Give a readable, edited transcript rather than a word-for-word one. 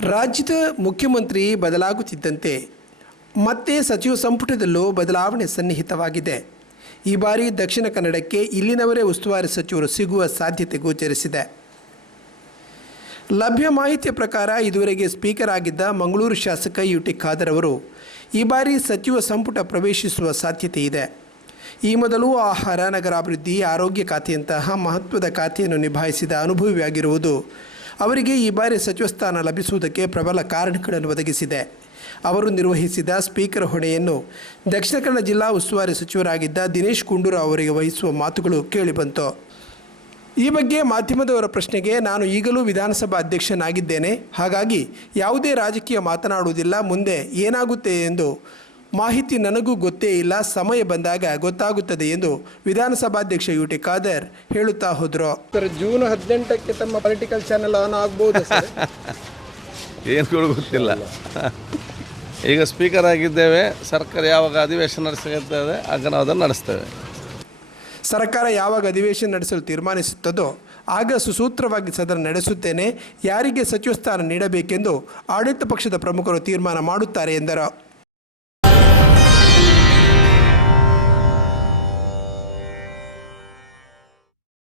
ರಾಜ್ಯದ ಮುಖ್ಯಮಂತ್ರಿ ಬದಲಾಗುತ್ತಿದ್ದಂತೆ ಮತ್ತೆ ಸಚಿವ ಸಂಪುಟದಲ್ಲೂ ಬದಲಾವಣೆ ಸನ್ನಿಹಿತವಾಗಿದೆ. ಈ ಬಾರಿ ದಕ್ಷಿಣ ಕನ್ನಡಕ್ಕೆ ಇಲ್ಲಿನವರೇ ಉಸ್ತುವಾರಿ ಸಚಿವರು ಸಿಗುವ ಸಾಧ್ಯತೆ ಗೋಚರಿಸಿದೆ. ಲಭ್ಯ ಮಾಹಿತಿಯ ಪ್ರಕಾರ ಇದುವರೆಗೆ ಸ್ಪೀಕರ್ ಆಗಿದ್ದ ಮಂಗಳೂರು ಶಾಸಕ ಯುಟಿ ಖಾದರ್ ಅವರು ಈ ಬಾರಿ ಸಚಿವ ಸಂಪುಟ ಪ್ರವೇಶಿಸುವ ಸಾಧ್ಯತೆ ಇದೆ. ಈ ಮೊದಲು ಆಹಾರ, ನಗರಾಭಿವೃದ್ಧಿ, ಆರೋಗ್ಯ ಖಾತೆಯಂತಹ ಮಹತ್ವದ ಖಾತೆಯನ್ನು ನಿಭಾಯಿಸಿದ ಅನುಭವಿಯಾಗಿರುವುದು ಅವರಿಗೆ ಈ ಬಾರಿ ಸಚಿವ ಸ್ಥಾನ ಲಭಿಸುವುದಕ್ಕೆ ಪ್ರಬಲ ಕಾರಣಗಳನ್ನು ಒದಗಿಸಿದೆ. ಅವರು ನಿರ್ವಹಿಸಿದ ಸ್ಪೀಕರ್ ಹೊಣೆಯನ್ನು ದಕ್ಷಿಣ ಕನ್ನಡ ಜಿಲ್ಲಾ ಉಸ್ತುವಾರಿ ಸಚಿವರಾಗಿದ್ದ ದಿನೇಶ್ ಗುಂಡೂರಾವ್ ಅವರಿಗೆ ವಹಿಸುವ ಮಾತುಗಳು ಕೇಳಿಬಂತು. ಈ ಬಗ್ಗೆ ಮಾಧ್ಯಮದವರ ಪ್ರಶ್ನೆಗೆ, ನಾನು ಈಗಲೂ ವಿಧಾನಸಭಾ ಅಧ್ಯಕ್ಷನಾಗಿದ್ದೇನೆ, ಹಾಗಾಗಿ ಯಾವುದೇ ರಾಜಕೀಯ ಮಾತನಾಡುವುದಿಲ್ಲ, ಮುಂದೆ ಏನಾಗುತ್ತೆ ಎಂದು ಮಾಹಿತಿ ನನಗೂ ಗೊತ್ತೇ ಇಲ್ಲ, ಸಮಯ ಬಂದಾಗ ಗೊತ್ತಾಗುತ್ತದೆ ಎಂದು ವಿಧಾನಸಭಾಧ್ಯಕ್ಷ ಯುಟಿ ಖಾದರ್ ಹೇಳುತ್ತಾ ಹೋದರು. ಸರ್, ಜೂನ್ 18ಕ್ಕೆ ತಮ್ಮ ಪೊಲಿಟಿಕಲ್ ಚಾನೆಲ್ ಆನ್ ಆಗ್ಬೋದು ಸರ್? ಏನು ಗೊತ್ತಿಲ್ಲ. ಈಗ ಸ್ಪೀಕರ್ ಆಗಿದ್ದೇವೆ, ಸರ್ಕಾರ ಯಾವಾಗ ಅಧಿವೇಶನ ನಡೆಸುತ್ತದೆ ಆಗ ನಾವು ಅದನ್ನು ನಡೆಸ್ತೇವೆ. ಸರ್ಕಾರ ಯಾವಾಗ ಅಧಿವೇಶನ ನಡೆಸಲು ತೀರ್ಮಾನಿಸುತ್ತದೋ ಆಗ ಸುಸೂತ್ರವಾಗಿ ಸದನ ನಡೆಸುತ್ತೇನೆ. ಯಾರಿಗೆ ಸಚಿವ ಸ್ಥಾನ ನೀಡಬೇಕೆಂದು ಆಡಳಿತ ಪಕ್ಷದ ಪ್ರಮುಖರು ತೀರ್ಮಾನ ಮಾಡುತ್ತಾರೆ ಎಂದರು.